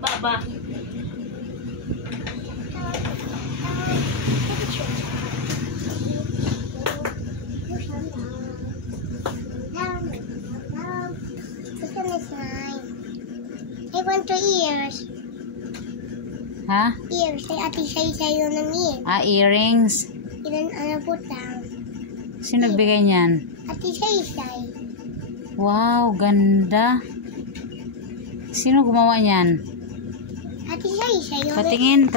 ba? I want to ears. Ha? Ears. Ay ati sayo ng ears. Ah, earrings. Ilan ang butang. Sino nagbigay niyan? Ati say. Wow, ganda. Sino gumawa niyan? Ati say. Patingin.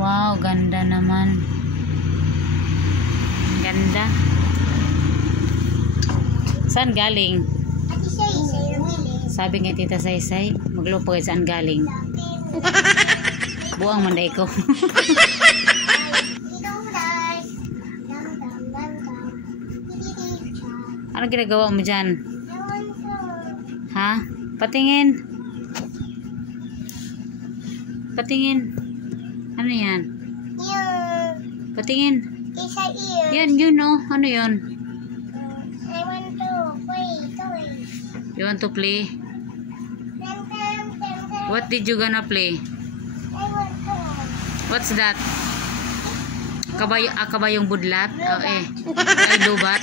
Wow, ganda naman. Ganda. Saan galing? Ati say ng ears. Sabi nga Tita Saysay, maglupag saan galing. Buang manday ko. Ano ginagawa mo dyan? Ha? Patingin. Ano yan? Patingin. Isa ears. Yan, yun oh. Ano yun? I want to play toys. You want to play? What did you gonna play? I want to. What's that? Kabayong budlat? Oh, eh. Ay, lubat.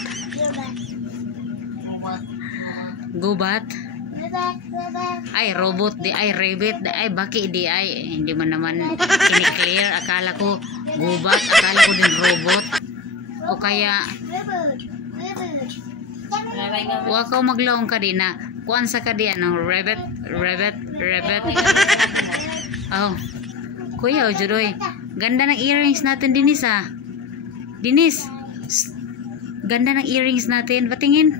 Gubat? Ay, robot di ay, rabbit di ay, baki di ay. Hindi man naman ini-clear. Akala ko gubat, akala ko din robot. O kaya, huwag ka maglaong ka din na kuan sa ka di, ano, rabbit. Oh, kuya, Judoy. Ganda ng earrings natin, Dinis, ah. Dinis, ganda ng earrings natin. Patingin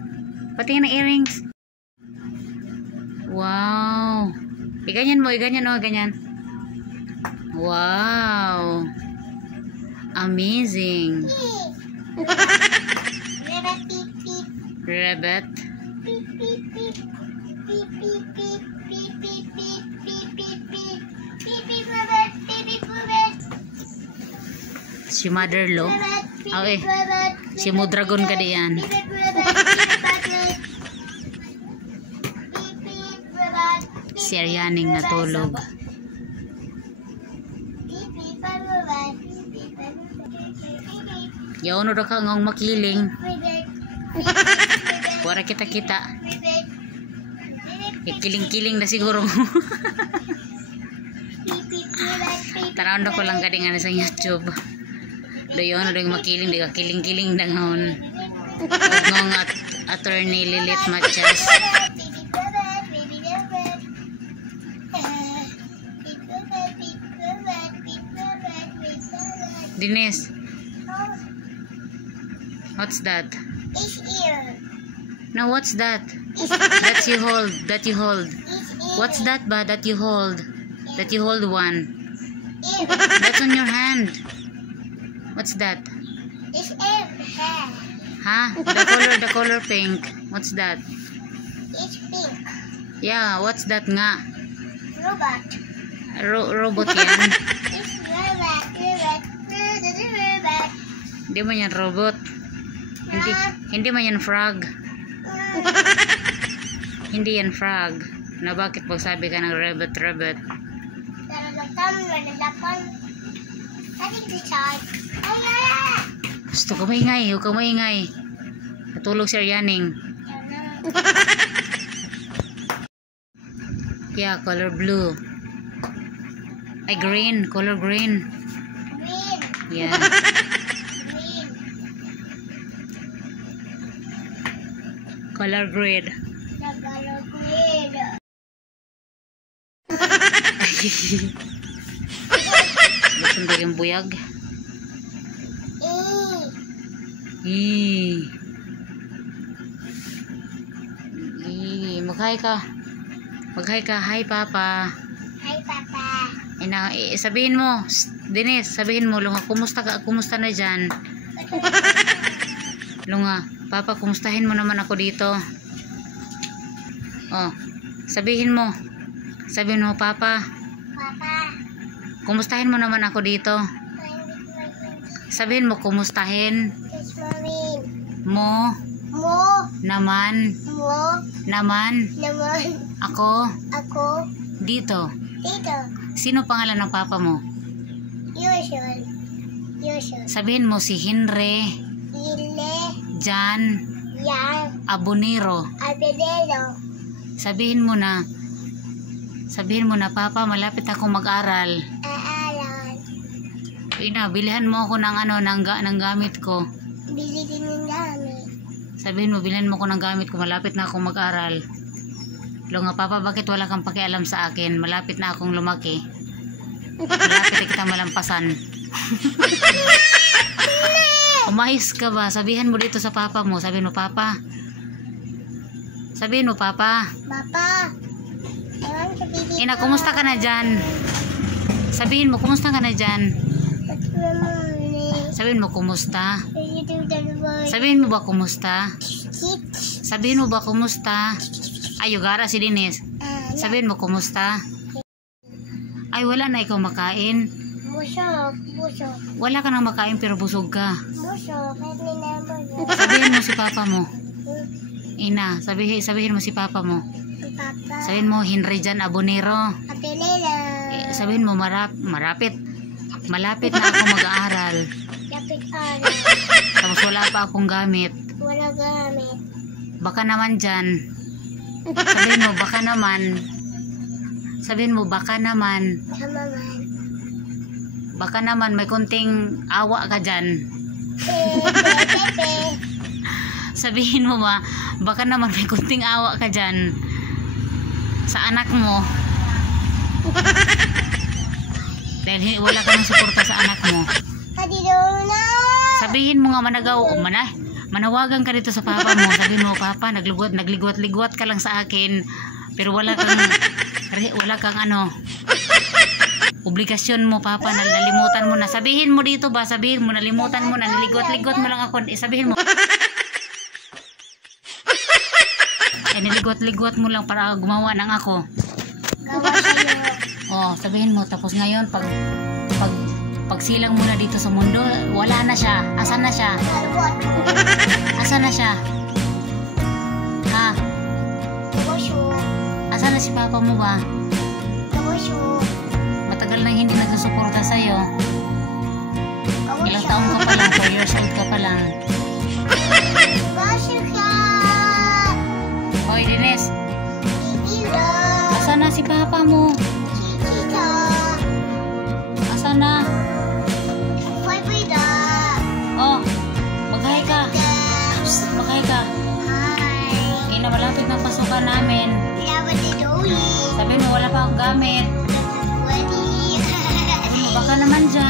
ng earrings. Wow. Iganyan mo, ganyan. Wow. Amazing. Rabbit. Si Mother-lo. Oh, eh. Si Mudragon ka diyan. Si Aryaning natulog. Yaon na ka ngong makiling. Wara kita. Kiling-kiling na siguro. Tarawon ko lang kadingan sa YouTube. Doon na makiling, di ka kiling-kiling na ngon. Ngong attorney Lilith Matias. Dinis, what's that? It's ear. No, what's that? That you hold. What's that ba that you hold? That you hold one. Ear. That's on your hand. What's that? It's ear. Ha? The color pink. What's that? It's pink. Yeah, what's that nga? Robot. Robot yan. It's robot. Hindi man yan robot. Hindi man yan frog. Hindi yan frog. Na bakit pagsabi ka ng rabbit? Gusto ko maingay. Huwag ka maingay. Natulog si Aryaning. Yeah, color blue. Ay, green. Color green. Yeah. Color green. Gusto mo yung buyag? Mag-hi ka. Hi, Papa. Hi, Papa. Sabihin mo, Dinis, sabihin mo, Lunga, kumusta na dyan? Lunga, Papa, kumustahin mo naman ako dito. Oh, sabihin mo, Papa, kumustahin mo naman ako dito. Sabihin mo, kumustahin mo Mo. Naman. Mo. Naman. Naman. Ako. Ako. Dito. Dito. Sino pangalan ng papa mo? Usual. Usual. Sabihin mo si Henry. Ile. Jan. Yan. Abonero. Abelero. Sabihin mo na. Sabihin mo na, Papa, malapit akong mag-aral. Aaral. Ina, bilihan mo ako ng ng gamit ko. Bili din ng gamit. Sabihin mo, bilhan mo ko ng gamit ko, malapit na akong mag-aral. Lo nga, Papa, bakit wala kang pakialam sa akin? Malapit na akong lumaki. Malapit na kita malampasan. Umayos ka ba? Sabihan mo dito sa Papa mo. Sabihin mo, Papa. Sabihin mo, Papa. Papa. Ewan sa bili. Ina, kumusta ka na dyan? Sabihin mo, kumusta ka na dyan? Sabihin mo, kumusta? Sabihin mo ba, kumusta? Sabihin mo ba, kumusta? Ay, yugara si Dennis. Sabihin mo, kumusta? Ay, wala na ikaw makain. Busog. Busog. Wala ka nang makain pero busog ka. Busog. Kahit may number na. Sabihin mo si Papa mo. Ina, sabihin mo si Papa mo. Papa. Sabihin mo, Henry Jan Abonero. Abelero. Sabihin mo, malapit na ako mag-aaral. Lapit aral. Tapos wala pa akong gamit. Wala gamit. Baka naman dyan. Sabihin mo, baka naman. Sabihin mo, baka naman. Kamaman. Baka naman may konting awa ka dyan. Pepe. Sabihin mo ba, baka naman may konting awa ka dyan sa anak mo. Dahil wala ka ng suporta sa anak mo. Kadidona. Sabihin mo nga manawagan ka dito sa Papa mo. Sabihin mo, Papa, nagligwat-ligwat ka lang sa akin. Pero wala kang obligasyon mo, Papa, nalimutan mo na. Sabihin mo dito ba, sabihin mo, nalimutan mo na, niligot-ligot mo lang ako. Sabihin mo. Niligot-ligot mo lang para gumawa ng ako. Gawa sa'yo. Oh, sabihin mo, tapos ngayon, pag silang mo na dito sa mundo, wala na siya. Asan na siya? Kalbot. Asan na siya? Ha? Busog. Asan na si Papa mo ba? Busog. Matagal na hindi nagsusuporta sa'yo. Ilang taon ka pa lang, 4 years old ka pa lang. Busog ka. Hoy, Dennis, Dila. asan na si Papa mo? Chichita. Asan na? Pwede. Oh, maghay ka. Maghay ka. Hi. Ina, malapit na pasukan namin. Laban ni Joey. Sabi mo, wala pa akong gamit. Pwede. Baka naman dyan.